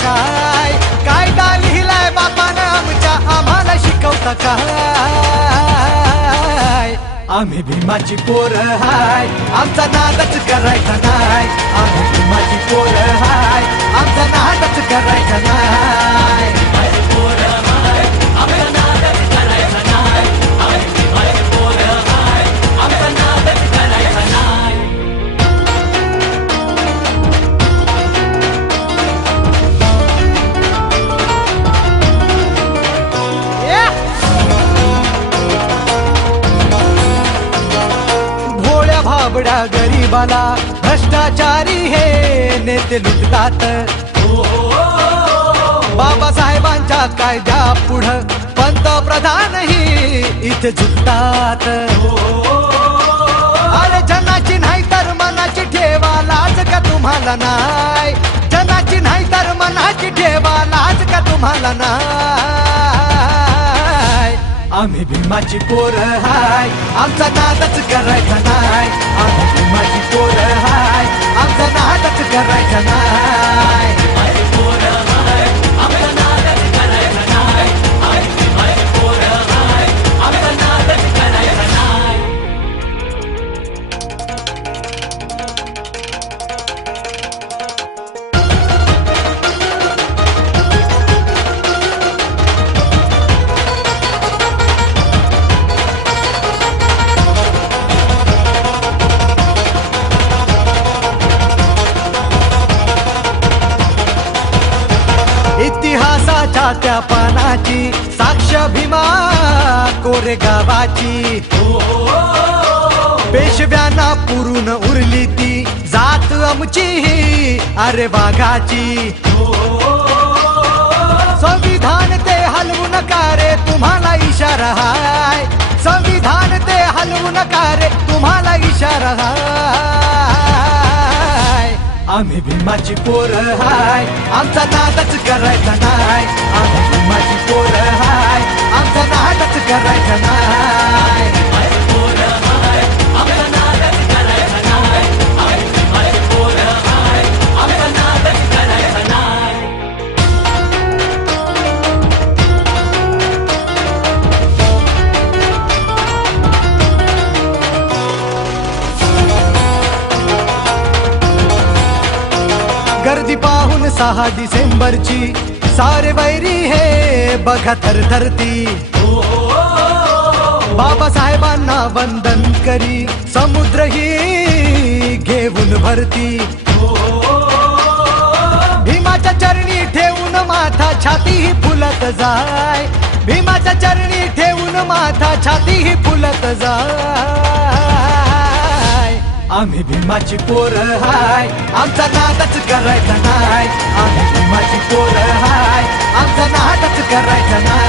काय? कायदा लिहिलाय बापानं आमच्या आम्हाला शिकवता काय? आम्ही भीमाची पोरं हाय, आमचा नादच करायचा नाय. आम्ही भीमाची पोरं हाय, आमचा नादच करायचा नाय. भाबड्या गरीबाला भ्रष्टाचारी हे नेते लुटतात. बाबासाहेबांच्या कायद्या पुढं पंतप्रधानही इथे झुकतात. अरे जनाची नाही तर मनाची ठेवा लाज का तुम्हाला नाय? जनाची नाही तर मनाची ठेवा लाज का तुम्हाला नाय? आम्ही भीमाची पोरं हाय, आमचा नादच करायचा नाय. आम्ही भीमाची पोरं हाय, आमचा नादच करायचा नाय. इतिहासाच्या त्या पानाची साक्ष भीमा कोरेगावाची. पेशव्यांना पुरून उरली ती जात आमची अरे वाघाची. संविधान ते हलवू नका रे तुम्हाला इशारा हाय. संविधान ते हलवू नका रे तुम्हाला इशारा हाय. आम्ही भीमाची पोरं हाय, आमचा नादच करायचा नाय. आम्ही भीमाची पोरं हाय, आमचा नादच करायचा नाय. गर्दी पाहून 6 डिसेंबरची सारे वैरी हे बघा थरथरती. बाबासाहेबांना वंदन करी समुद्रही घेऊन भरती. भीमाच्या चरणी ठेवून माथा छाती ही फुलत जाय. भीमाच्या चरणी ठेवून माथा छाती ही फुलत जाय. आम्ही भीमाची पोरं हाय, आमचा नादच करायचा नाय. आम्ही भीमाची पोरं हाय, आमचा नादच करायचा नाय.